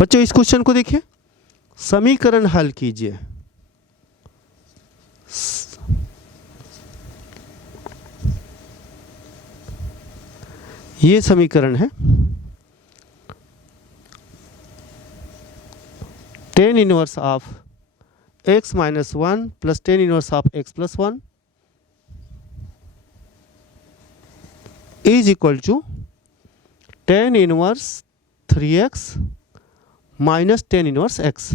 बच्चों इस क्वेश्चन को देखिए, समीकरण हल कीजिए। ये समीकरण है tan inverse of x minus 1 plus tan inverse of x plus 1 is equal to tan inverse 3x minus tan inverse x।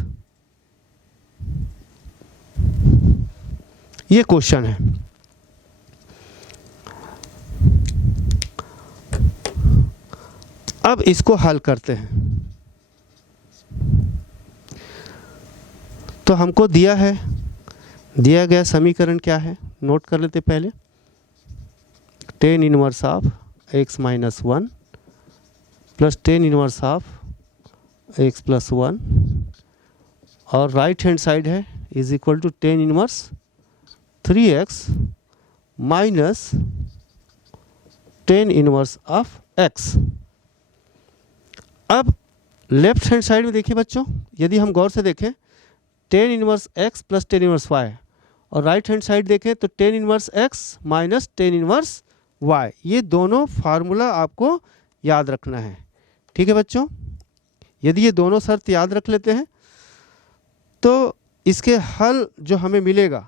ये क्वेश्चन है। अब इसको हल करते हैं। तो हमको दिया गया समीकरण क्या है, नोट कर लेते पहले। tan inverse of x minus 1 plus tan inverse of x plus 1 और राइट हैंड साइड है is equal to tan inverse 3x minus tan inverse of x। अब लेफ्ट हैंड साइड में देखिए बच्चों, यदि हम गौर से देखें tan inverse x plus tan inverse y, और राइट हैंड साइड देखें तो tan inverse x minus tan inverse y। ये दोनों फार्मूला आपको याद रखना है, ठीक है बच्चों। यदि ये दोनों शर्त याद रख लेते हैं तो इसके हल जो हमें मिलेगा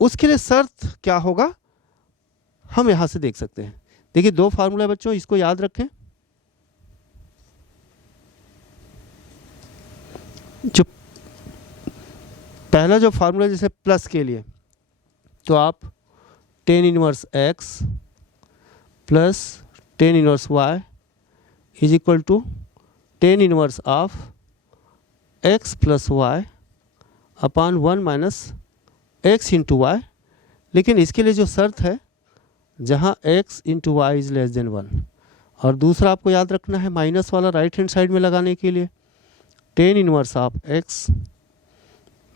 उसके लिए शर्त क्या होगा हम यहाँ से देख सकते हैं। देखिए दो फार्मूला बच्चों, इसको याद रखें। जो पहला जो फार्मूला जैसे प्लस के लिए, तो आप tan inverse x plus tan inverse y is equal to tan inverse of x plus y upon 1 minus x into y. लेकिन इसके लिए जो शर्त है जहाँ x into y is less than 1, और दूसरा आपको याद रखना है माइनस वाला राइट हैंड साइड में लगाने के लिए tan inverse of x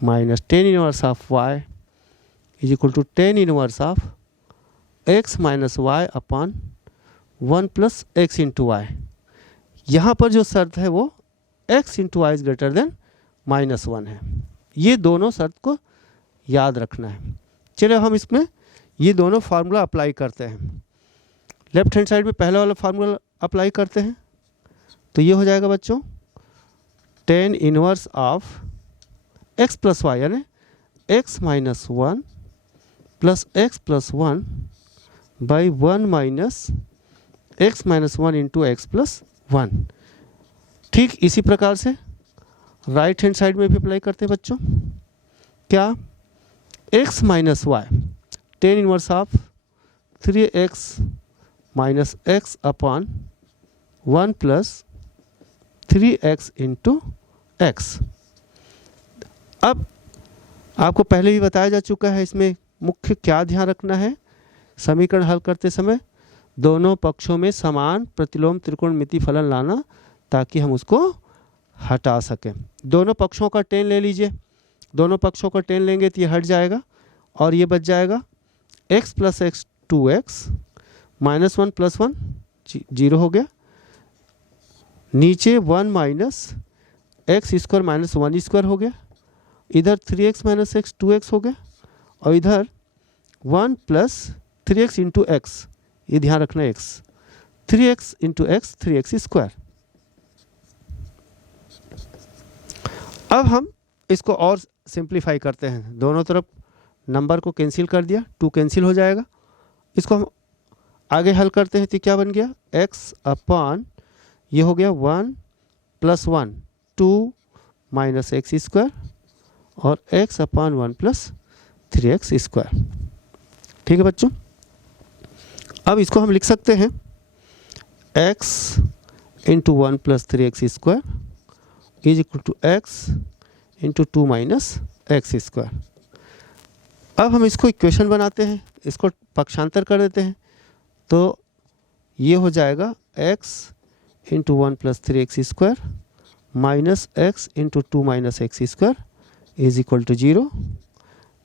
minus tan inverse of y is equal to tan inverse of x minus y upon 1 plus x into y. यहाँ पर जो शर्त है वो x into y is greater than minus 1 है। ये दोनों शर्त को याद रखना है। चलिए हम इसमें ये दोनों फार्मूला अप्लाई करते हैं। लेफ्ट हैंड साइड में पहला वाला फार्मूला अप्लाई करते हैं तो ये हो जाएगा बच्चों tan inverse of x plus y, यानी x minus 1 plus x plus 1 by 1 minus x minus 1 into x plus 1। ठीक इसी प्रकार से राइट हैंड साइड में भी अप्लाई करते हैं बच्चों। क्या, x minus y tan inverse of 3x minus x upon 1 plus 3x into x. अब आपको पहले भी बताया जा चुका है इसमें मुख्य क्या ध्यान रखना है समीकरण हल करते समय, दोनों पक्षों में समान प्रतिलोम त्रिकोणमिति फलन लाना ताकि हम उसको हटा सकें। दोनों पक्षों का tan ले लीजिए, दोनों पक्षों का tan लेंगे तो ये हट जाएगा और ये बच जाएगा x plus x 2x minus 1 plus 1 zero हो गया, नीचे 1 minus x square minus 1 square हो गया, इधर 3x माइनस एक्स 2x हो गया, और इधर 1 प्लस 3x इंटू एक्स, ये ध्यान रखना है x 3x into x 3x square. अब हम इसको और सिंप्लीफाई करते हैं, दोनों तरफ नंबर को कैंसिल कर दिया, 2 कैंसिल हो जाएगा। इसको हम आगे हल करते हैं तो क्या बन गया x अपान ये हो गया 1 प्लस 1 2 माइनस एक्स स्क्वायर और x upon 1 plus 3x square. ठीक है बच्चों, अब इसको हम लिख सकते हैं x into 1 plus 3x square is equal to x into 2 minus x square. अब हम इसको इक्वेशन बनाते हैं, इसको पक्षांतर कर देते हैं तो ये हो जाएगा x into 1 plus 3x square minus x into 2 minus x square is equal to 0।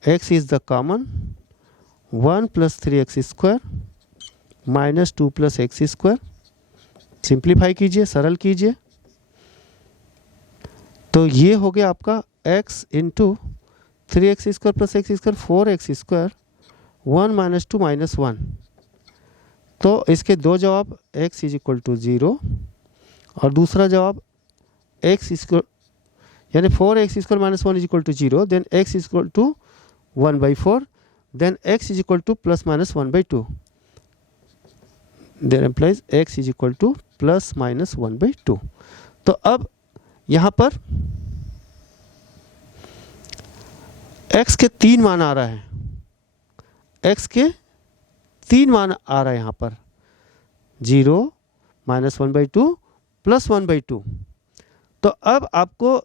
x is the common 1 plus 3x square minus 2 plus x square. Simplify कीजिए, सरल कीजिए, तो ये हो गया आपका x into 3x² plus x², 4x², 1 - 2 - 1। तो इसके दो जवाब, x = 0 और दूसरा जवाब x² यानी 4x² - 1 = 0, then x = 1/4, then x = ±1/2, then implies x = ±1/2। तो अब यहाँ पर x के 3 मान आ रहा है, x के 3 मान आ रहा है यहाँ पर, 0, -1/2, +1/2। तो अब आपको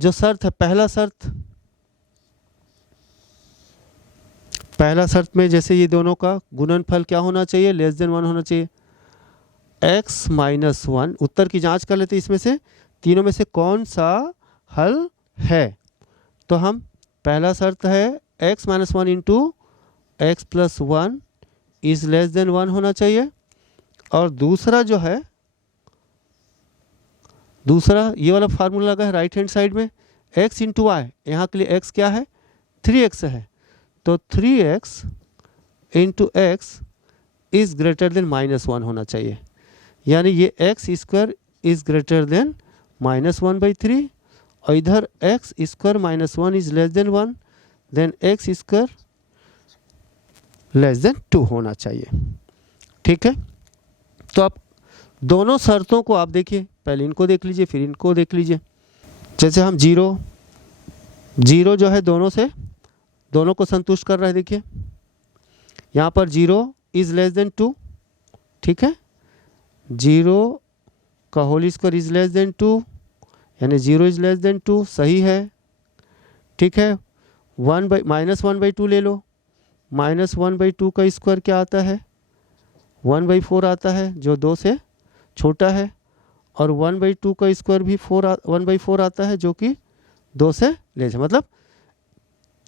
जो शर्त है, पहला शर्त में जैसे ये दोनों का गुणनफल क्या होना चाहिए, <1 होना चाहिए। x - 1, उत्तर की जांच कर लेते हैं, इसमें से तीनों में से कौन सा हल है। तो हम पहला शर्त है x - 1 इंटू x + 1 इज <1 होना चाहिए। और दूसरा जो है, दूसरा ये वाला फार्मूला लगा है राइट हैंड साइड में, x इंटू वाई, यहाँ के लिए x क्या है, 3x है। तो 3x इंटू x इज <-1 होना चाहिए, यानी ये x² इज <-1/3 और इधर x² - 1 इज <1, देन x² <2 होना चाहिए। ठीक है, तो आप दोनों शर्तों को आप देखिए, पहले इनको देख लीजिए फिर इनको देख लीजिए। जैसे हम 0 जो है दोनों को संतुष्ट कर रहा है। देखिए यहाँ पर 0 इज <2, ठीक है, 0 का होल स्क्वायर इज <2, यानी 0 इज <2 सही है। ठीक है, -1/2 ले लो, -1/2 का स्क्वायर क्या आता है, 1/4 आता है, जो 2 से छोटा है, और 1/2 का स्क्वायर भी 1/4 आता है, जो कि 2 से ले जाए। मतलब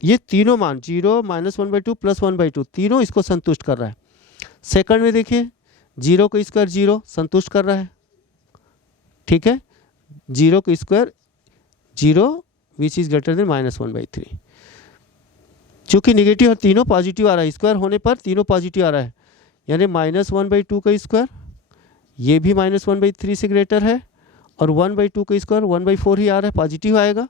ये तीनों मान 0, -1/2, +1/2 तीनों इसको संतुष्ट कर रहा है। सेकंड में देखिए 0 का स्क्वायर 0 संतुष्ट कर रहा है। ठीक है, 0 का square 0 which is greater then -1/3। चूंकि निगेटिव और तीनों पॉजिटिव आ रहा है, स्क्वायर होने पर तीनों पॉजिटिव आ रहा है, यानी -1/2 का स्क्वायर ये भी -1/3 से ग्रेटर है, और 1/2 का स्क्वायर 1/4 ही आ रहा है, पॉजिटिव आएगा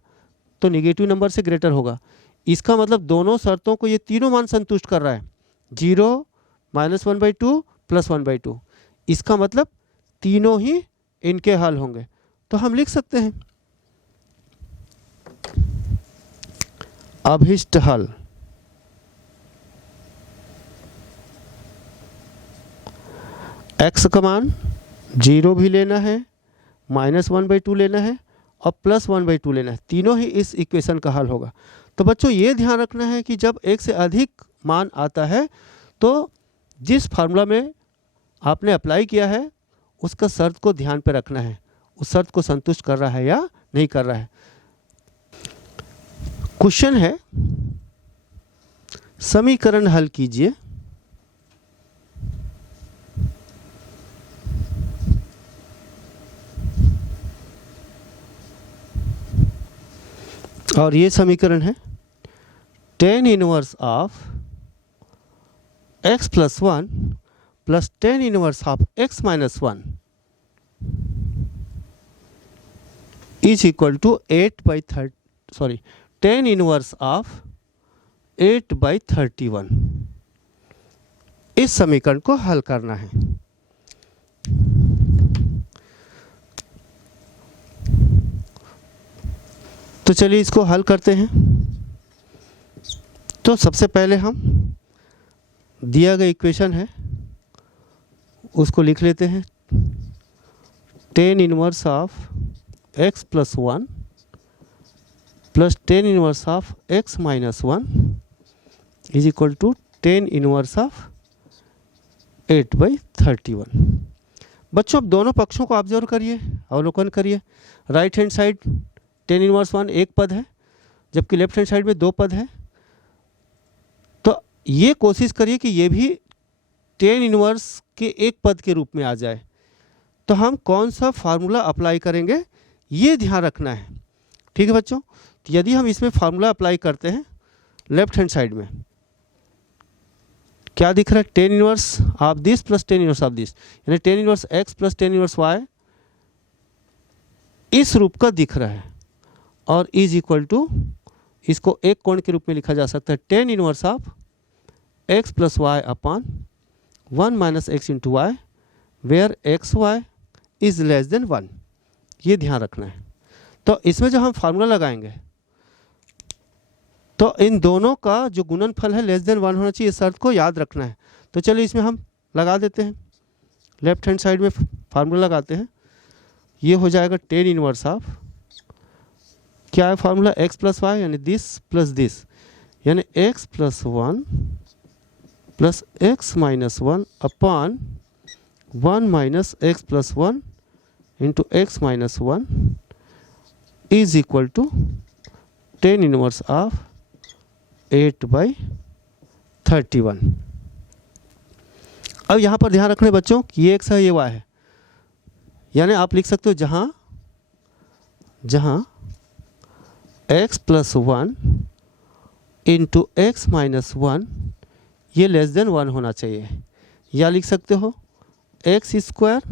तो निगेटिव नंबर से ग्रेटर होगा। इसका मतलब दोनों शर्तों को ये तीनों मान संतुष्ट कर रहा है, 0, -1/2, +1/2। इसका मतलब तीनों ही इनके हल होंगे। तो हम लिख सकते हैं अभीष्ट हल x का मान 0 भी लेना है, -1/2 लेना है और +1/2 लेना है, तीनों ही इस इक्वेशन का हल होगा। तो बच्चों ये ध्यान रखना है कि जब एक से अधिक मान आता है तो जिस फार्मूला में आपने अप्लाई किया है उसका शर्त को ध्यान पे रखना है, उस शर्त को संतुष्ट कर रहा है या नहीं कर रहा है। क्वेश्चन है, समीकरण हल कीजिए। और ये समीकरण है tan inverse of x + 1 plus tan inverse of x - 1 is equal to 8/30, tan inverse of 8/31। इस समीकरण को हल करना है। तो चलिए इसको हल करते हैं। तो सबसे पहले हम दिया गया इक्वेशन है उसको लिख लेते हैं, tan inverse of x + 1 plus tan inverse of x - 1 is equal to tan inverse of 8/31। बच्चों अब दोनों पक्षों को ऑब्जर्व करिए, अवलोकन करिए। Right hand side tan inverse 1 एक पद है, जबकि लेफ्ट हैंड साइड में 2 पद है। तो ये कोशिश करिए कि ये भी tan इनवर्स के एक पद के रूप में आ जाए। तो हम कौन सा फार्मूला अप्लाई करेंगे ये ध्यान रखना है। ठीक है बच्चों। तो यदि हम इसमें फार्मूला अप्लाई करते हैं लेफ्ट हैंड साइड में, क्या दिख रहा है, ten inverse of this plus ten inverse of this, यानी ten inverse x plus ten inverse y इस रूप का दिख रहा है, और इज इक्वल टू, इसको एक कोण के रूप में लिखा जा सकता है, ten inverse of x plus y upon 1 minus x into y where x y is less than 1, ये ध्यान रखना है। तो इसमें जब हम फार्मूला लगाएंगे तो इन दोनों का जो गुणनफल है लेस देन 1 होना चाहिए, इस शर्त को याद रखना है। तो चलिए इसमें हम लगा देते हैं, लेफ्ट हैंड साइड में फार्मूला लगाते हैं। ये हो जाएगा टेन इनवर्स ऑफ, क्या है फार्मूला, एक्स प्लस वाई यानी दिस प्लस दिस, यानी x plus 1 plus x minus 1 upon 1 minus x plus 1 into x minus 1 is equal to tan inverse of 8/31। अब यहाँ पर ध्यान रखने बच्चों कि ये एक्स है ये वाई है, यानी आप लिख सकते हो जहाँ x plus 1 into x minus 1 ये लेस देन 1 होना चाहिए, या लिख सकते हो x square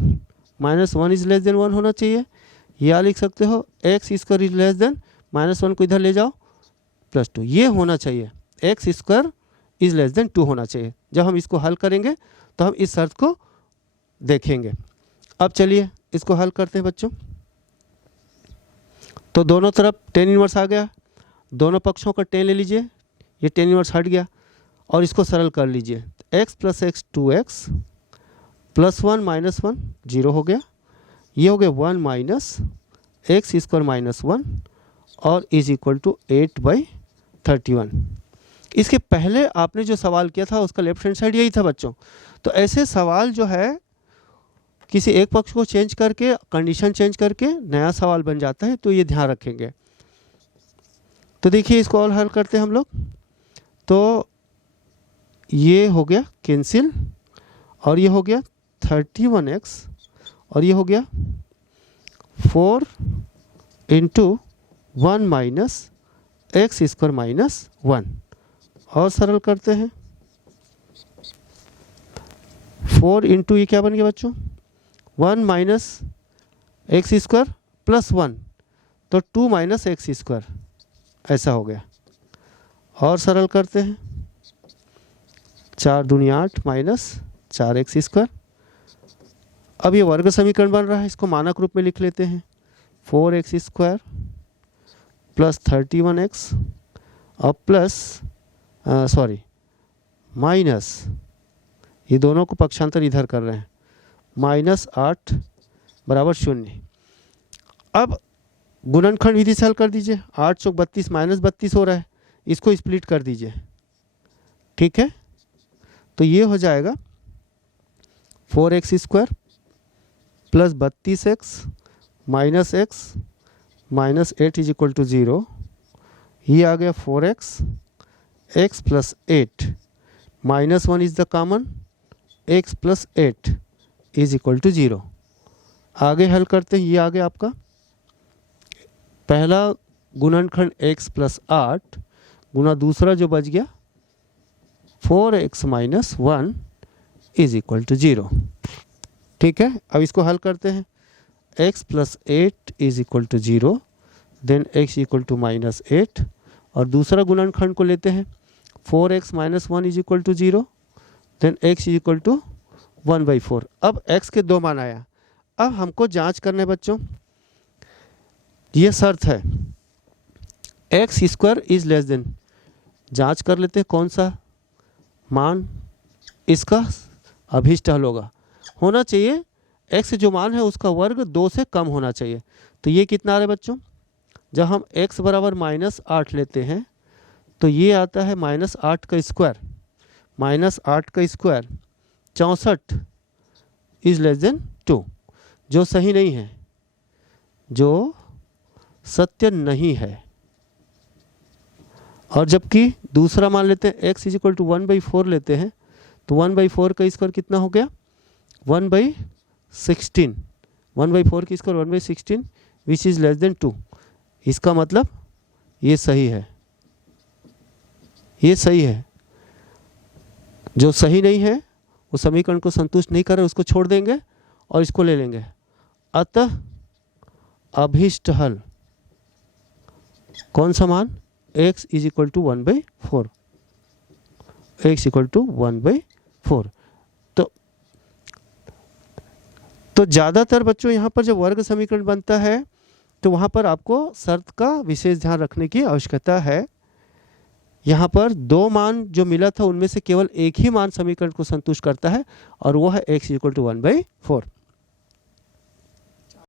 minus 1 is less than 1 होना चाहिए, या लिख सकते हो x square is less then minus 1 को इधर ले जाओ प्लस 2, ये होना चाहिए, x square is less then 2 होना चाहिए। जब हम इसको हल करेंगे तो हम इस शर्त को देखेंगे। अब चलिए इसको हल करते हैं बच्चों। तो दोनों तरफ टेन इनवर्स आ गया, दोनों पक्षों का टेन ले लीजिए, ये टेन इनवर्स हट गया, और इसको सरल कर लीजिए, x plus x 2x plus 1 minus 1 0 हो गया, ये हो गया 1 माइनस एक्स स्क्वायर माइनस 1 और इज इक्वल टू 8/31। इसके पहले आपने जो सवाल किया था उसका लेफ्ट हैंड साइड यही था बच्चों। तो ऐसे सवाल जो है किसी एक पक्ष को चेंज करके, कंडीशन चेंज करके नया सवाल बन जाता है, तो ये ध्यान रखेंगे। तो देखिए इसको और हल करते हैं हम लोग। तो ये हो गया कैंसिल, और ये हो गया 31x, और ये हो गया 4 into 1 minus x square minus 1, और सरल करते हैं। 4 इंटू ये क्या बन गया बच्चों, 1 माइनस एक्स स्क्वायर प्लस 1, तो 2 माइनस एक्स स्क्वायर, ऐसा हो गया, और सरल करते हैं। 4 दूनी 8 माइनस 4x स्क्वायर। अब ये वर्ग समीकरण बन रहा है, इसको मानक रूप में लिख लेते हैं, 4x स्क्वायर प्लस 31x और प्लस माइनस, ये दोनों को पक्षांतर इधर कर रहे हैं, माइनस 8 बराबर 0। अब गुणनखंड विधि से हल कर दीजिए, 8 चौक 32 माइनस 32 हो रहा है, इसको स्प्लिट कर दीजिए, ठीक है। तो ये हो जाएगा 4x square plus 32x minus x minus 8 is equal to 0, ये आ गया 4x, x plus 8 minus 1 is the common, x plus 8 is equal to 0। आगे हल करते हैं, ये आ गया आपका पहला गुणनखंड x प्लस 8 गुना दूसरा जो बच गया 4x minus 1 is equal to 0, ठीक है। अब इसको हल करते हैं, x plus 8 is equal to 0, then x equal to minus 8, और दूसरा गुणनखंड को लेते हैं, 4x minus 1 is equal to 0, then x is equal to 1/4। अब x के 2 मान आया। अब हमको जांच करना है बच्चों, ये शर्त है x square is less then, जांच कर लेते हैं कौन सा मान इसका अभीष्ट हल होना चाहिए, x जो मान है उसका वर्ग 2 से कम होना चाहिए। तो ये कितना आ रहा है बच्चों, जब हम x बराबर -8 लेते हैं तो ये आता है -8 का स्क्वायर, -8 का स्क्वायर 64 इज लेस देन 2, जो सही नहीं है, जो सत्य नहीं है। और जबकि दूसरा मान लेते हैं x इज इक्वल टू 1/4 लेते हैं, तो 1/4 का स्क्वायर कितना हो गया 1/16, 1/4 की square 1/16 which is less then 2, इसका मतलब ये सही है, ये सही है। जो सही नहीं है, वो समीकरण को संतुष्ट नहीं कर रहे, उसको छोड़ देंगे और इसको ले लेंगे। अतः अभीष्ट हल कौन सा मान, x is equal to 1/4, x equal to 1/4। तो ज़्यादातर बच्चों यहाँ पर जब वर्ग समीकरण बनता है तो वहाँ पर आपको शर्त का विशेष ध्यान रखने की आवश्यकता है। यहाँ पर दो मान जो मिला था उनमें से केवल एक ही मान समीकरण को संतुष्ट करता है और वो है x इक्वल टू 1/4।